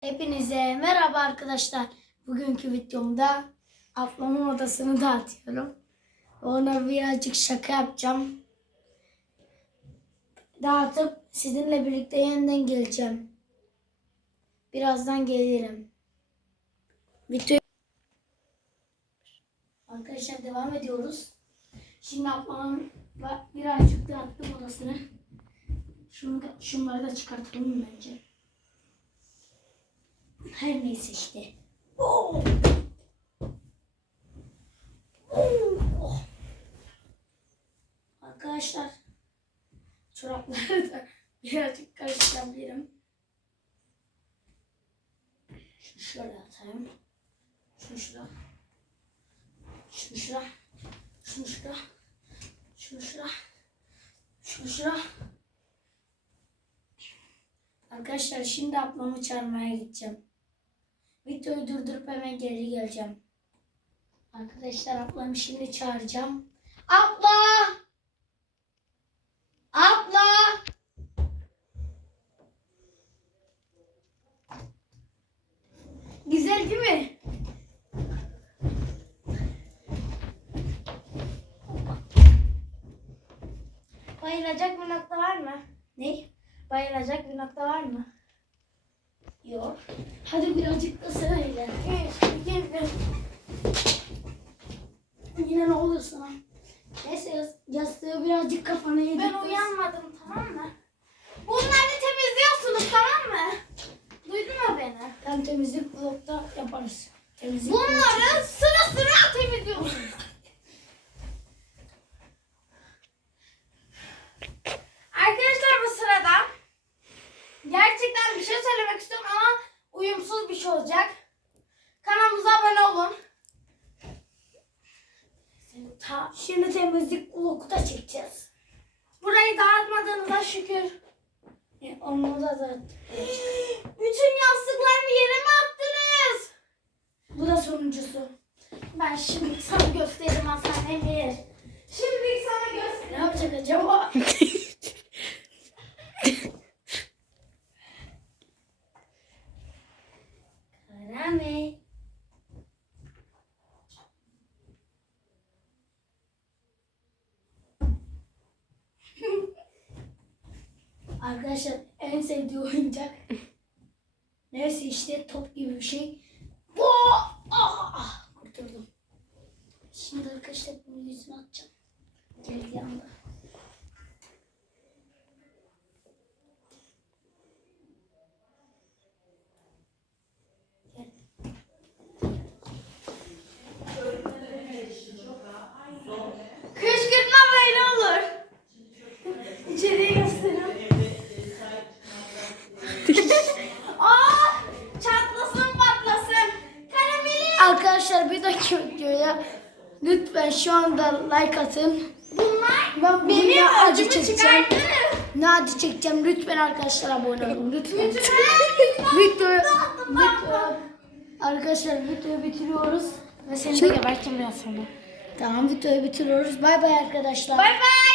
Hepinize merhaba arkadaşlar. Bugünkü videomda ablamın odasını dağıtıyorum. Ona birazcık şaka yapacağım. Dağıtıp sizinle birlikte yeniden geleceğim. Birazdan gelirim. Video... Arkadaşlar devam ediyoruz. Şimdi ablamın birazcık dağıttım odasını. Şunları da çıkartalım bence. Her neyse işte. Oh. Oh. Arkadaşlar çorapları da birazcık karıştırabilirim. Şunu şöyle atayım. Şunu şuraya. Şunu şuraya. Şunu şuraya. Şunu şuraya. Şunu şuraya. Arkadaşlar şimdi ablamı çağırmaya gideceğim. Videoyu durdurup hemen geri geleceğim. Arkadaşlar ablamı şimdi çağıracağım. Abla! Abla! Güzel değil mi? Bayılacak bir nokta var mı? Ne? Bayılacak bir nokta var mı? Yok. Hadi birazcık da gel. Yine ne olur sana? Neyse yas- yastığı birazcık kafana yedik. Ben uyanmadım tamam mı? Bunları temizliyorsunuz tamam mı? Duydun mu beni? Ben temizlik blokta yaparız. Temizlik Bunları sıra sıra temizliyorsunuz. Arkadaşlar bu sırada gerçekten bir şey söylemek istiyorum ama uyumsuz bir şey olacak. Kanalımıza abone olun. Ta, şimdi temizlik bloku da çekeceğiz. Burayı dağıtmadığınıza şükür. E, onu da da. Bütün yastıklarımı yere mi attınız? Bu da sonuncusu. Ben şimdi sana gösteririm Hasan Emir. Şimdi sana Ne gösteririm. yapacak acaba? Arkadaşlar en sevdiği oyuncak. Neyse işte top gibi bir şey. Bu ah, ah, kurtuldum. Şimdi arkadaşlar bunu yüzüne atacağım. Geldiği anda. Aa, çatlasın patlasın. Karameli. Arkadaşlar bir dakika videoya lütfen şu anda like atın. Bunlar Ben benim bugün acı acımı çekeceğim. Ne acı çekeceğim lütfen arkadaşlar abone olun lütfen. Lütfen. Video, video arkadaşlar videoyu bitiriyoruz ve seni de geberteceğim ya seni. Tamam videoyu bitiriyoruz. Bay bay arkadaşlar. Bay bay.